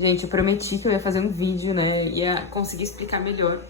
Gente, eu prometi que eu ia fazer um vídeo, né? Ia conseguir explicar melhor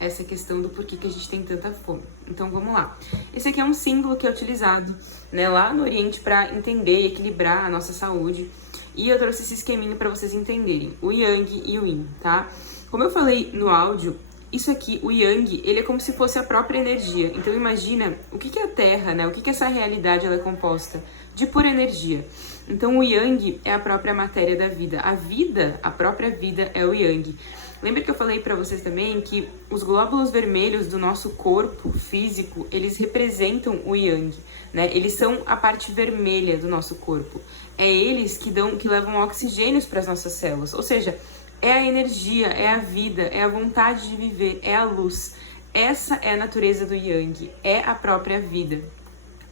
essa questão do porquê que a gente tem tanta fome. Então vamos lá. Esse aqui é um símbolo que é utilizado, né, lá no Oriente para entender e equilibrar a nossa saúde. E eu trouxe esse esqueminha para vocês entenderem, o Yang e o Yin, tá? Como eu falei no áudio, isso aqui, o Yang, ele é como se fosse a própria energia. Então imagina o que é a Terra, né? O que essa realidade ela é composta? De pura energia. Então o Yang é a própria matéria da vida. A vida, a própria vida é o Yang. Lembra que eu falei para vocês também que os glóbulos vermelhos do nosso corpo físico, eles representam o Yang, né? Eles são a parte vermelha do nosso corpo. É eles que levam oxigênios para as nossas células. Ou seja, é a energia, é a vida, é a vontade de viver, é a luz. Essa é a natureza do Yang, é a própria vida.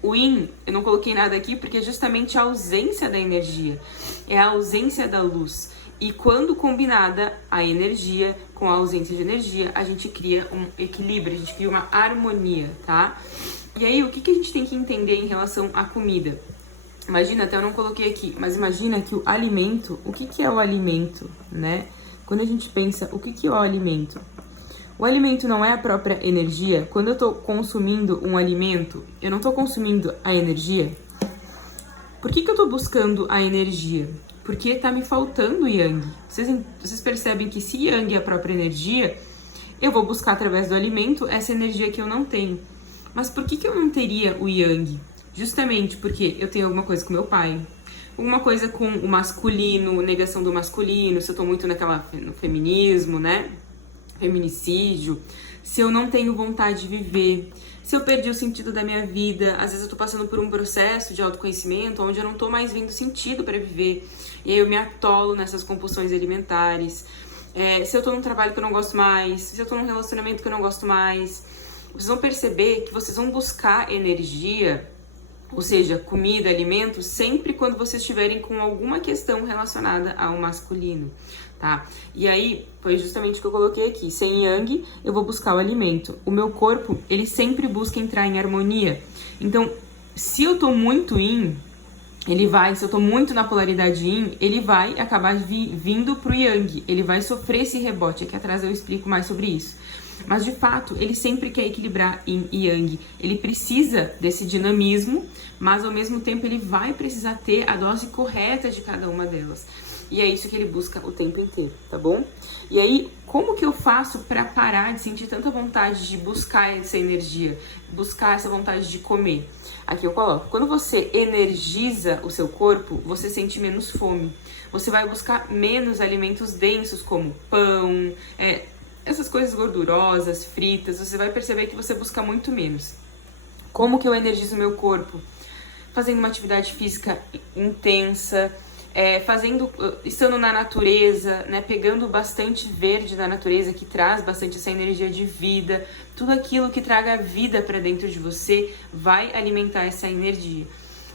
O Yin, eu não coloquei nada aqui porque é justamente a ausência da energia, é a ausência da luz. E quando combinada a energia com a ausência de energia, a gente cria um equilíbrio, a gente cria uma harmonia, tá? E aí, o que a gente tem que entender em relação à comida? Imagina, até eu não coloquei aqui, mas imagina que o alimento, o que é o alimento, né? Quando a gente pensa, o que é o alimento? O alimento não é a própria energia? Quando eu tô consumindo um alimento, eu não tô consumindo a energia? Por que eu tô buscando a energia? Porque tá me faltando Yang. Vocês percebem que se Yang é a própria energia, eu vou buscar através do alimento essa energia que eu não tenho. Mas por que eu não teria o Yang? Justamente porque eu tenho alguma coisa com meu pai, alguma coisa com o masculino, negação do masculino, se eu tô muito no feminismo, né? Feminicídio, se eu não tenho vontade de viver, se eu perdi o sentido da minha vida, às vezes eu tô passando por um processo de autoconhecimento onde eu não tô mais vendo sentido para viver, e aí eu me atolo nessas compulsões alimentares, se eu tô num trabalho que eu não gosto mais, se eu tô num relacionamento que eu não gosto mais, vocês vão perceber que vocês vão buscar energia, ou seja, comida, alimento, sempre quando vocês estiverem com alguma questão relacionada ao masculino, tá? E aí, foi justamente o que eu coloquei aqui. Sem Yang, eu vou buscar o alimento. O meu corpo, ele sempre busca entrar em harmonia. Então, se eu tô muito Yin, se eu tô muito na polaridade Yin, ele vai acabar vindo pro Yang. Ele vai sofrer esse rebote. Aqui atrás eu explico mais sobre isso. Mas, de fato, ele sempre quer equilibrar Yin e Yang. Ele precisa desse dinamismo, mas, ao mesmo tempo, ele vai precisar ter a dose correta de cada uma delas. E é isso que ele busca o tempo inteiro, tá bom? E aí, como que eu faço para parar de sentir tanta vontade de buscar essa energia, buscar essa vontade de comer? Aqui eu coloco. Quando você energiza o seu corpo, você sente menos fome. Você vai buscar menos alimentos densos, como pão, essas coisas gordurosas, fritas, você vai perceber que você busca muito menos. Como que eu energizo o meu corpo? Fazendo uma atividade física intensa, estando na natureza, né, pegando bastante verde da natureza, que traz bastante essa energia de vida. Tudo aquilo que traga vida para dentro de você vai alimentar essa energia.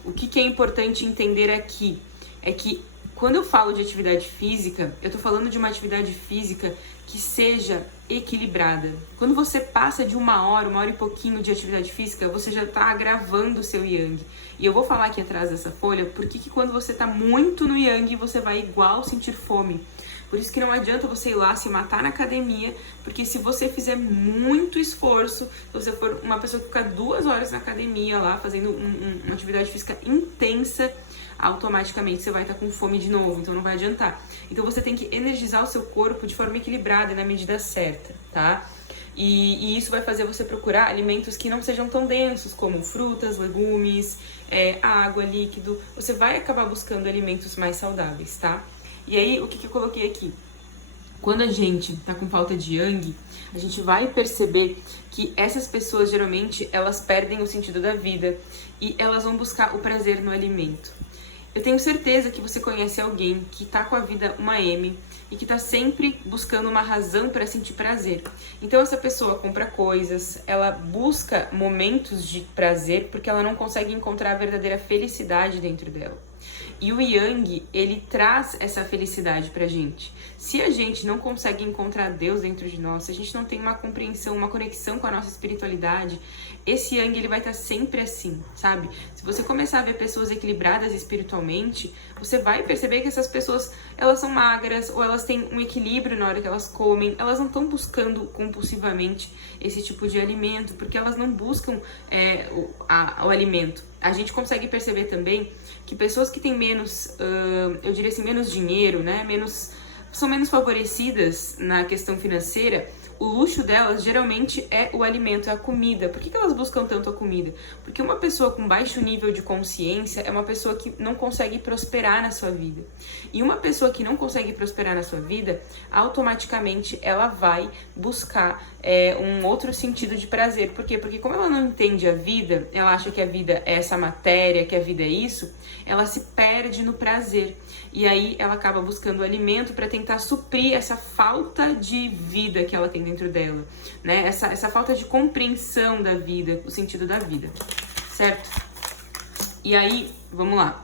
O que é importante entender aqui é que quando eu falo de atividade física, eu tô falando de uma atividade física que seja equilibrada. Quando você passa de uma hora e pouquinho de atividade física, você já tá agravando o seu Yang. E eu vou falar aqui atrás dessa folha, porque que quando você tá muito no Yang, você vai igual sentir fome. Por isso que não adianta você ir lá se matar na academia, porque se você fizer muito esforço, se você for uma pessoa que fica 2 horas na academia lá, fazendo uma atividade física intensa, automaticamente você vai estar com fome de novo, então não vai adiantar. Então você tem que energizar o seu corpo de forma equilibrada e na medida certa, tá? E isso vai fazer você procurar alimentos que não sejam tão densos, como frutas, legumes, água, líquido. Você vai acabar buscando alimentos mais saudáveis, tá? E aí, o que eu coloquei aqui? Quando a gente tá com falta de Yang, a gente vai perceber que essas pessoas, geralmente, elas perdem o sentido da vida e elas vão buscar o prazer no alimento. Eu tenho certeza que você conhece alguém que tá com a vida uma M e que tá sempre buscando uma razão para sentir prazer. Então essa pessoa compra coisas, ela busca momentos de prazer porque ela não consegue encontrar a verdadeira felicidade dentro dela. E o Yang, ele traz essa felicidade pra gente. Se a gente não consegue encontrar Deus dentro de nós, se a gente não tem uma compreensão, uma conexão com a nossa espiritualidade, esse Yang, ele vai estar sempre assim, sabe? Se você começar a ver pessoas equilibradas espiritualmente, você vai perceber que essas pessoas, elas são magras, ou elas têm um equilíbrio na hora que elas comem, elas não estão buscando compulsivamente esse tipo de alimento, porque elas não buscam o alimento. A gente consegue perceber também que pessoas que têm menos, eu diria assim, menos dinheiro, né, são menos favorecidas na questão financeira, o luxo delas geralmente é o alimento, é a comida. Por que elas buscam tanto a comida? Porque uma pessoa com baixo nível de consciência é uma pessoa que não consegue prosperar na sua vida. E uma pessoa que não consegue prosperar na sua vida, automaticamente ela vai buscar um outro sentido de prazer. Por quê? Porque como ela não entende a vida, ela acha que a vida é essa matéria, que a vida é isso, ela se perde no prazer. E aí ela acaba buscando alimento para tentar suprir essa falta de vida que ela tem dentro dela, né? Essa falta de compreensão da vida, o sentido da vida, certo? E aí, vamos lá.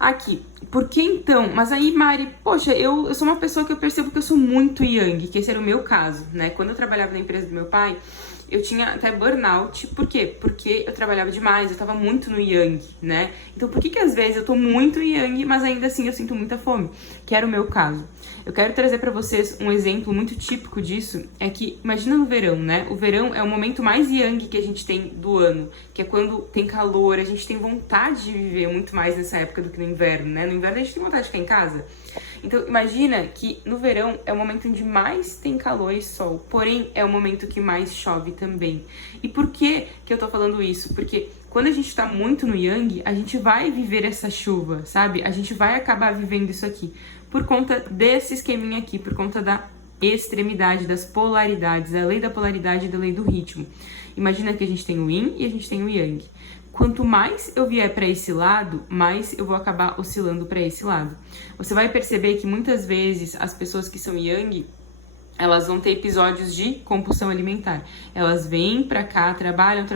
Aqui, por que então? Mas aí, Mari, poxa, eu sou uma pessoa que eu percebo que eu sou muito Yang, que esse era o meu caso, né? Quando eu trabalhava na empresa do meu pai, eu tinha até burnout. Por quê? Porque eu trabalhava demais, eu tava muito no Yang, né? Então por que às vezes eu tô muito Yang, mas ainda assim eu sinto muita fome? Que era o meu caso. Eu quero trazer pra vocês um exemplo muito típico disso, é que, imagina no verão, né? O verão é o momento mais Yang que a gente tem do ano, que é quando tem calor, a gente tem vontade de viver muito mais nessa época do que no inverno, né? No inverno a gente tem vontade de ficar em casa. Então, imagina que no verão é o momento onde mais tem calor e sol, porém é o momento que mais chove também. E por que eu tô falando isso? Porque quando a gente tá muito no Yang, a gente vai viver essa chuva, sabe? A gente vai acabar vivendo isso aqui por conta desse esqueminha aqui, por conta da extremidade, das polaridades, da lei da polaridade e da lei do ritmo. Imagina que a gente tem o Yin e a gente tem o Yang. Quanto mais eu vier para esse lado, mais eu vou acabar oscilando para esse lado. Você vai perceber que muitas vezes as pessoas que são Yang, elas vão ter episódios de compulsão alimentar. Elas vêm pra cá, trabalham,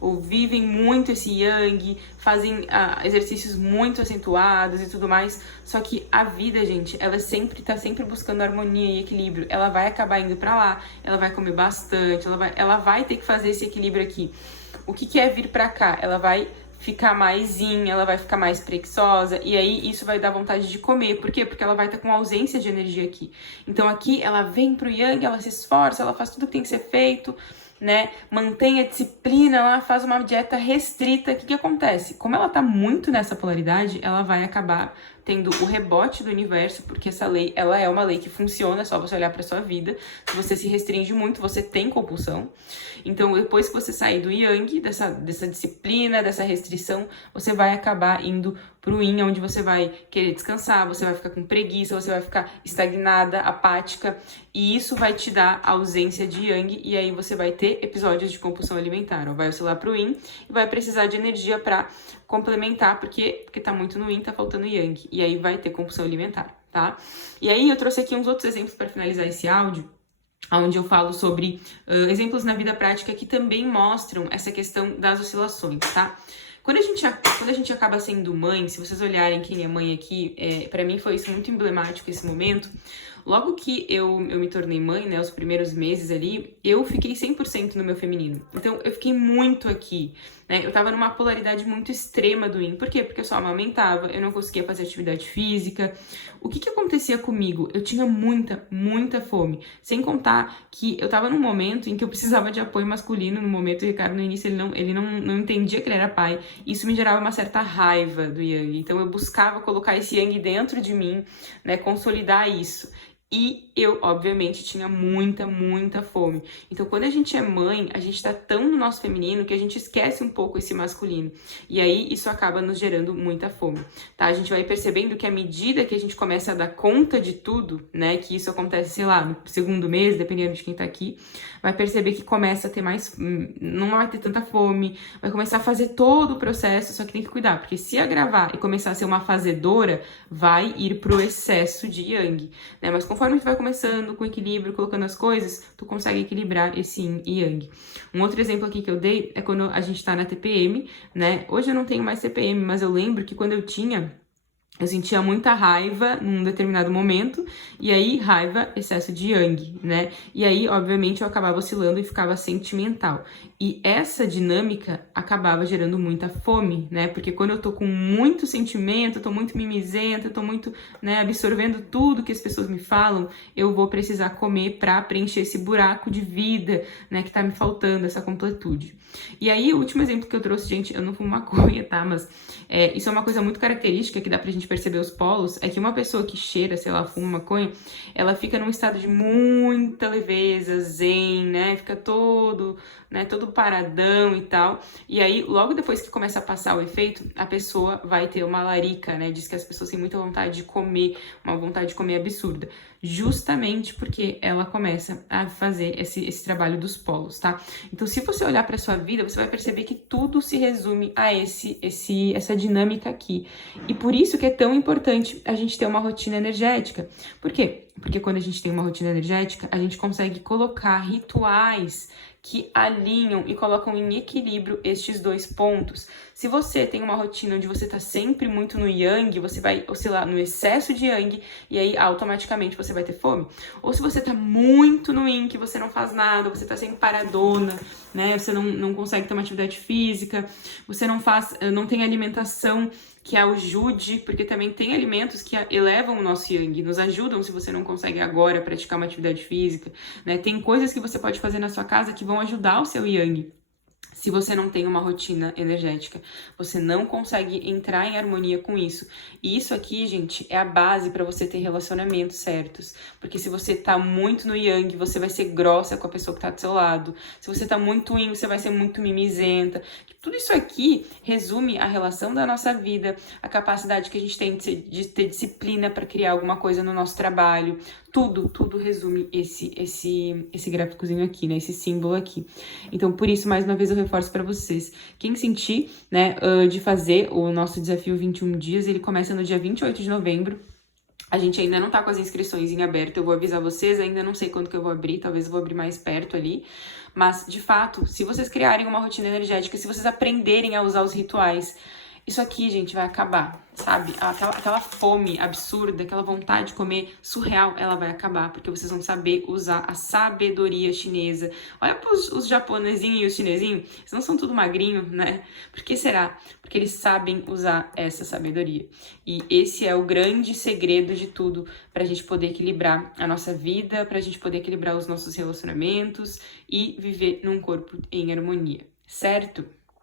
ou vivem muito esse Yang, fazem exercícios muito acentuados e tudo mais. Só que a vida, gente, ela tá sempre buscando harmonia e equilíbrio. Ela vai acabar indo pra lá, ela vai comer bastante, ela vai ter que fazer esse equilíbrio aqui. O que é vir pra cá? Ela vai ficar mais ela vai ficar mais preguiçosa, e aí isso vai dar vontade de comer. Por quê? Porque ela vai estar com ausência de energia aqui. Então aqui ela vem pro Yang, ela se esforça, ela faz tudo que tem que ser feito, né? Mantém a disciplina, ela faz uma dieta restrita. O que acontece? Como ela tá muito nessa polaridade, ela vai acabar tendo o rebote do universo, porque essa lei, ela é uma lei que funciona, é só você olhar para sua vida. Se você se restringe muito, você tem compulsão. Então, depois que você sair do Yang, dessa disciplina, dessa restrição, você vai acabar indo pro Yin, onde você vai querer descansar, você vai ficar com preguiça, você vai ficar estagnada, apática, e isso vai te dar ausência de Yang, e aí você vai ter episódios de compulsão alimentar, ó, vai oscilar pro Yin e vai precisar de energia para complementar, porque tá muito no Yin, tá faltando Yang, e aí vai ter compulsão alimentar, tá? E aí eu trouxe aqui uns outros exemplos para finalizar esse áudio, onde eu falo sobre exemplos na vida prática que também mostram essa questão das oscilações, tá? Quando a gente acaba sendo mãe, se vocês olharem quem é mãe aqui, pra mim foi isso muito emblemático esse momento. Logo que eu me tornei mãe, né, os primeiros meses ali, eu fiquei 100% no meu feminino. Então, eu fiquei muito aqui, né? Eu tava numa polaridade muito extrema do Yin. Por quê? Porque eu só amamentava, eu não conseguia fazer atividade física. O que acontecia comigo? Eu tinha muita fome. Sem contar que eu tava num momento em que eu precisava de apoio masculino. No momento, o Ricardo, no início, ele não entendia que ele era pai. Isso me gerava uma certa raiva do Yang. Então, eu buscava colocar esse Yang dentro de mim, né, consolidar isso. E eu, obviamente, tinha muita fome. Então, quando a gente é mãe, a gente tá tão no nosso feminino que a gente esquece um pouco esse masculino. E aí, isso acaba nos gerando muita fome, tá? A gente vai percebendo que à medida que a gente começa a dar conta de tudo, né? Que isso acontece, sei lá, no segundo mês, dependendo de quem tá aqui, vai perceber que começa a ter mais... Não vai ter tanta fome, vai começar a fazer todo o processo, só que tem que cuidar. Porque se agravar e começar a ser uma fazedora, vai ir pro excesso de Yang, né? Mas conforme conforme tu vai começando com equilíbrio, colocando as coisas, tu consegue equilibrar esse yin e yang. Um outro exemplo aqui que eu dei é quando a gente tá na TPM, né? Hoje eu não tenho mais TPM, mas eu lembro que quando eu sentia muita raiva num determinado momento, e aí raiva, excesso de yang, né? E aí, obviamente, eu acabava oscilando e ficava sentimental. E essa dinâmica acabava gerando muita fome, né? Porque quando eu tô com muito sentimento, eu tô muito mimizenta, eu tô muito, né, absorvendo tudo que as pessoas me falam, eu vou precisar comer pra preencher esse buraco de vida, né, que tá me faltando, essa completude. E aí, o último exemplo que eu trouxe, gente, eu não fumo maconha, tá? Mas isso é uma coisa muito característica que dá pra gente perceber os polos, é que uma pessoa que cheira, sei lá, fuma maconha, ela fica num estado de muita leveza, zen, né? Fica todo paradão e tal. E aí, logo depois que começa a passar o efeito, a pessoa vai ter uma larica, né? Diz que as pessoas têm muita vontade de comer, uma vontade de comer absurda. Justamente porque ela começa a fazer esse trabalho dos polos, tá? Então, se você olhar pra sua vida, você vai perceber que tudo se resume a essa dinâmica aqui. E por isso que é tão importante a gente ter uma rotina energética. Por quê? Porque quando a gente tem uma rotina energética, a gente consegue colocar rituais que alinham e colocam em equilíbrio estes dois pontos. Se você tem uma rotina onde você tá sempre muito no yang, você vai oscilar no excesso de yang e aí automaticamente você vai ter fome. Ou se você tá muito no yin, que você não faz nada, você tá sempre paradona, né? Você não consegue ter uma atividade física, você não tem alimentação que ajude, porque também tem alimentos que elevam o nosso yang, nos ajudam se você não consegue agora praticar uma atividade física, né? Tem coisas que você pode fazer na sua casa que vão ajudar o seu yang. Se você não tem uma rotina energética, você não consegue entrar em harmonia com isso. E isso aqui, gente, é a base para você ter relacionamentos certos. Porque se você tá muito no yang, você vai ser grossa com a pessoa que tá do seu lado. Se você tá muito yin, você vai ser muito mimizenta. Tudo isso aqui resume a relação da nossa vida, a capacidade que a gente tem de ter disciplina para criar alguma coisa no nosso trabalho. Tudo resume esse gráficozinho aqui, né? Esse símbolo aqui. Então, por isso, mais uma vez, eu reforço para vocês. Quem sentir, né, de fazer o nosso desafio 21 dias, ele começa no dia 28 de novembro. A gente ainda não tá com as inscrições em aberto, eu vou avisar vocês, ainda não sei quando que eu vou abrir, talvez eu vou abrir mais perto ali. Mas, de fato, se vocês criarem uma rotina energética, se vocês aprenderem a usar os rituais, isso aqui, gente, vai acabar, sabe? Aquela fome absurda, aquela vontade de comer surreal, ela vai acabar, porque vocês vão saber usar a sabedoria chinesa. Olha os japonesinhos e os chinesinhos, eles não são tudo magrinho, né? Por que será? Porque eles sabem usar essa sabedoria. E esse é o grande segredo de tudo, pra gente poder equilibrar a nossa vida, pra gente poder equilibrar os nossos relacionamentos e viver num corpo em harmonia, certo?